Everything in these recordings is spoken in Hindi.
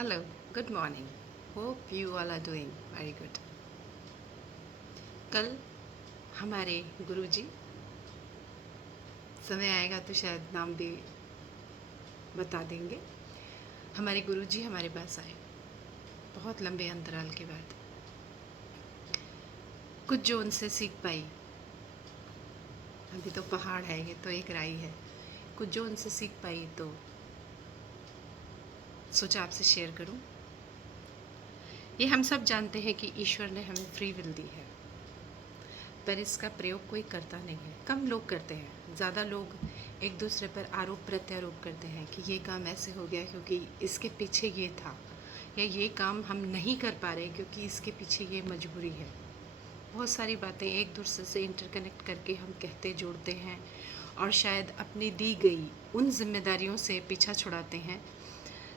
Hello, good morning. Hope you all are doing very good. कल हमारे गुरुजी, समय आएगा तो शायद नाम भी बता देंगे। हमारे गुरुजी हमारे पास आए बहुत लंबे अंतराल के बाद। कुछ जो उनसे सीख पाई, अभी तो पहाड़ है, ये तो एक राई है। कुछ जो उनसे सीख पाई तो सोचा आपसे शेयर करूं। ये हम सब जानते हैं कि ईश्वर ने हमें फ्री विल दी है, पर इसका प्रयोग कोई करता नहीं है। कम लोग करते हैं। ज़्यादा लोग एक दूसरे पर आरोप प्रत्यारोप करते हैं कि ये काम ऐसे हो गया क्योंकि इसके पीछे ये था, या ये काम हम नहीं कर पा रहे क्योंकि इसके पीछे ये मजबूरी है। बहुत सारी बातें एक दूसरे से इंटरकनेक्ट करके हम कहते जोड़ते हैं और शायद अपनी दी गई उन जिम्मेदारियों से पीछा छुड़ाते हैं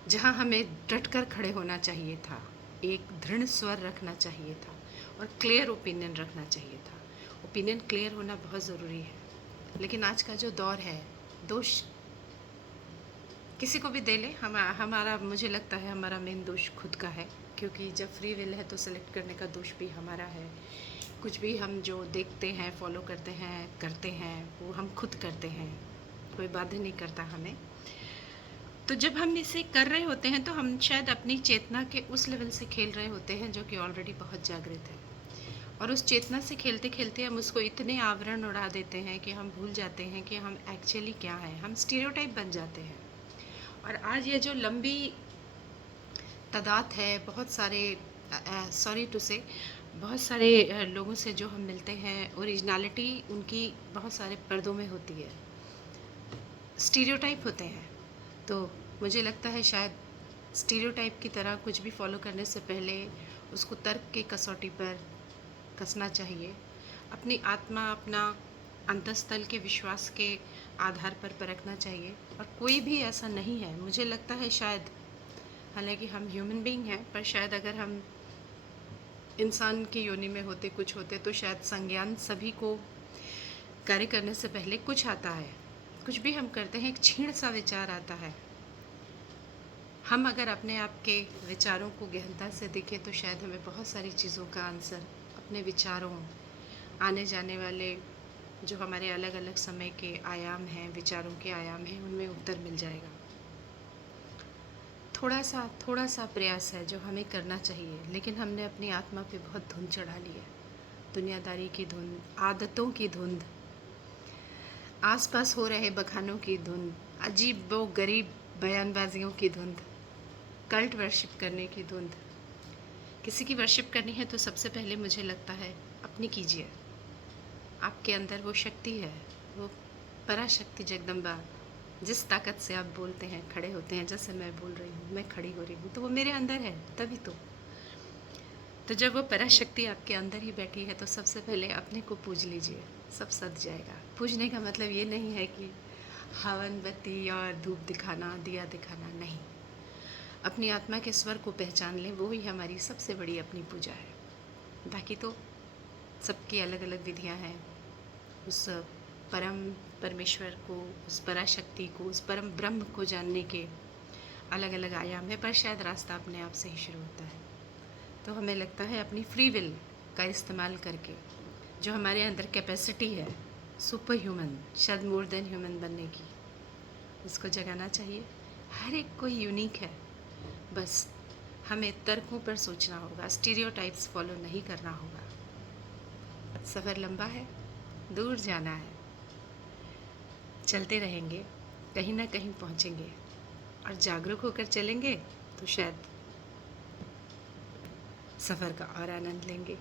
जहाँ हमें डट कर खड़े होना चाहिए था, एक दृढ़ स्वर रखना चाहिए था और क्लियर ओपिनियन रखना चाहिए था। ओपिनियन क्लियर होना बहुत ज़रूरी है, लेकिन आज का जो दौर है, दोष किसी को भी दे ले, हमारा मुझे लगता है हमारा मेन दोष खुद का है, क्योंकि जब फ्री विल है तो सेलेक्ट करने का दोष भी हमारा है। कुछ भी हम जो देखते हैं, फॉलो करते हैं वो हम खुद करते हैं, कोई बाध्य नहीं करता हमें। तो जब हम इसे कर रहे होते हैं तो हम शायद अपनी चेतना के उस लेवल से खेल रहे होते हैं जो कि ऑलरेडी बहुत जागृत है, और उस चेतना से खेलते खेलते हम उसको इतने आवरण उड़ा देते हैं कि हम भूल जाते हैं कि हम एक्चुअली क्या हैं। हम स्टीरियोटाइप बन जाते हैं। और आज ये जो लंबी तादाद है, बहुत सारे सॉरी टू से बहुत सारे लोगों से जो हम मिलते हैं, ओरिजिनलिटी उनकी बहुत सारे पर्दों में होती है, स्टीरियोटाइप होते हैं। तो मुझे लगता है शायद स्टीरियोटाइप की तरह कुछ भी फॉलो करने से पहले उसको तर्क के कसौटी पर कसना चाहिए, अपनी आत्मा, अपना अंतस्थल के विश्वास के आधार पर परखना चाहिए। और कोई भी ऐसा नहीं है, मुझे लगता है शायद, हालांकि हम ह्यूमन बीइंग हैं, पर शायद अगर हम इंसान की योनि में होते, कुछ होते, तो शायद संज्ञान सभी को कार्य करने से पहले कुछ आता है। कुछ भी हम करते हैं, एक क्षीण सा विचार आता है। हम अगर अपने आप के विचारों को गहनता से देखें तो शायद हमें बहुत सारी चीज़ों का आंसर अपने विचारों, आने जाने वाले जो हमारे अलग अलग समय के आयाम हैं, विचारों के आयाम हैं, उनमें उत्तर मिल जाएगा। थोड़ा सा प्रयास है जो हमें करना चाहिए, लेकिन हमने अपनी आत्मा पे बहुत धुंध चढ़ा ली है। दुनियादारी की धुंध, आदतों की धुंध, आसपास हो रहे बखानों की धुंध, अजीब वो गरीब बयानबाजियों की धुंध, कल्ट वर्शिप करने की धुंध। किसी की वर्शिप करनी है तो सबसे पहले मुझे लगता है अपनी कीजिए। आपके अंदर वो शक्ति है, वो पराशक्ति जगदम्बा, जिस ताकत से आप बोलते हैं, खड़े होते हैं, जैसे मैं बोल रही हूँ, मैं खड़ी हो रही हूँ, तो वो मेरे अंदर है, तभी तो जब वो पराशक्ति आपके अंदर ही बैठी है तो सबसे पहले अपने को पूज लीजिए, सब सज जाएगा। पूजने का मतलब ये नहीं है कि हवन बत्ती और धूप दिखाना, दिया दिखाना, नहीं। अपनी आत्मा के स्वर को पहचान लें, वो ही हमारी सबसे बड़ी अपनी पूजा है। बाकी तो सबकी अलग अलग विधियां हैं। उस परम परमेश्वर को, उस पराशक्ति को, उस परम ब्रह्म को जानने के अलग अलग आयाम है, पर शायद रास्ता अपने आप से ही शुरू होता है। तो हमें लगता है अपनी फ्री विल का इस्तेमाल करके जो हमारे अंदर कैपेसिटी है सुपर ह्यूमन, शायद मोर देन ह्यूमन बनने की, उसको जगाना चाहिए। हर एक कोई यूनिक है, बस हमें तर्कों पर सोचना होगा, स्टीरियोटाइप्स फॉलो नहीं करना होगा। सफ़र लंबा है, दूर जाना है, चलते रहेंगे, कहीं ना कहीं पहुंचेंगे, और जागरूक होकर चलेंगे तो शायद सफ़र का और आनंद लेंगे।